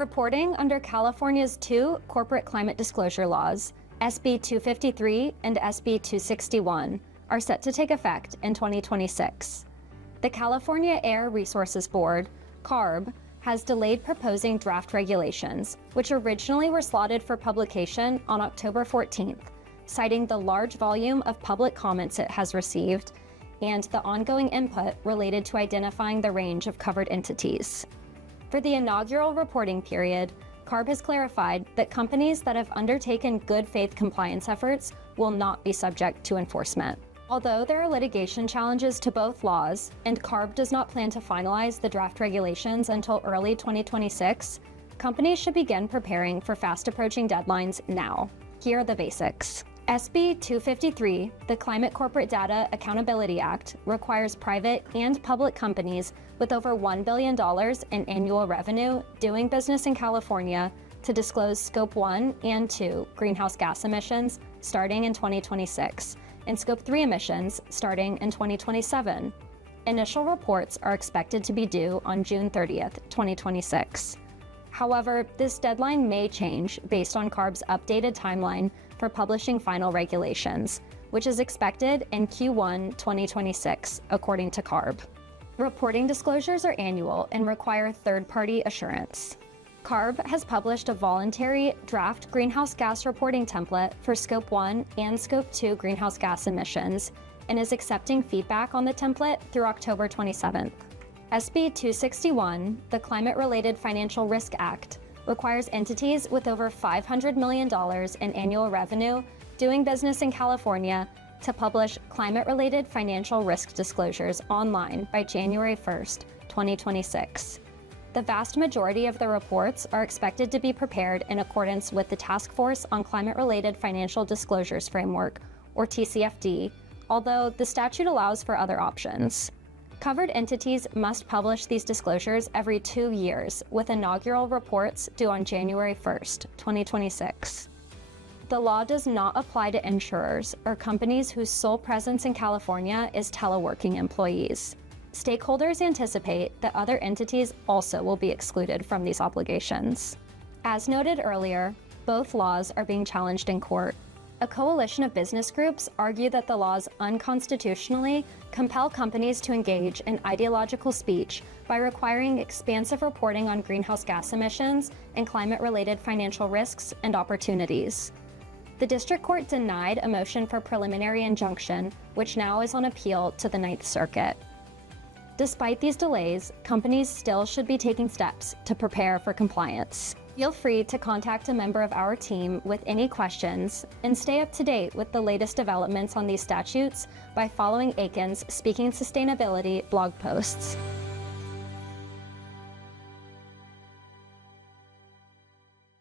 Reporting under California's two corporate climate disclosure laws, SB 253 and SB 261, are set to take effect in 2026. The California Air Resources Board, CARB, has delayed proposing draft regulations, which originally were slotted for publication on October 14th, citing the large volume of public comments it has received and the ongoing input related to identifying the range of covered entities. For the inaugural reporting period, CARB has clarified that companies that have undertaken good faith compliance efforts will not be subject to enforcement. Although there are litigation challenges to both laws, and CARB does not plan to finalize the draft regulations until early 2026, companies should begin preparing for fast-approaching deadlines now. Here are the basics. SB 253, the Climate Corporate Data Accountability Act, requires private and public companies with over $1 billion in annual revenue doing business in California to disclose Scope 1 and 2 greenhouse gas emissions starting in 2026, and Scope 3 emissions starting in 2027. Initial reports are expected to be due on June 30th, 2026. However, this deadline may change based on CARB's updated timeline for publishing final regulations, which is expected in Q1 2026, according to CARB. Reporting disclosures are annual and require third-party assurance. CARB has published a voluntary draft greenhouse gas reporting template for Scope 1 and Scope 2 greenhouse gas emissions and is accepting feedback on the template through October 27th. SB 261, the Climate-Related Financial Risk Act, requires entities with over $500 million in annual revenue doing business in California to publish climate-related financial risk disclosures online by January 1st, 2026. The vast majority of the reports are expected to be prepared in accordance with the Task Force on Climate-Related Financial Disclosures Framework, or TCFD, although the statute allows for other options. Covered entities must publish these disclosures every 2 years, with inaugural reports due on January 1st, 2026. The law does not apply to insurers or companies whose sole presence in California is teleworking employees. Stakeholders anticipate that other entities also will be excluded from these obligations. As noted earlier, both laws are being challenged in court. A coalition of business groups argue that the laws unconstitutionally compel companies to engage in ideological speech by requiring expansive reporting on greenhouse gas emissions and climate-related financial risks and opportunities. The district court denied a motion for preliminary injunction, which now is on appeal to the Ninth Circuit. Despite these delays, companies still should be taking steps to prepare for compliance. Feel free to contact a member of our team with any questions and stay up to date with the latest developments on these statutes by following Aiken's Speaking Sustainability blog posts.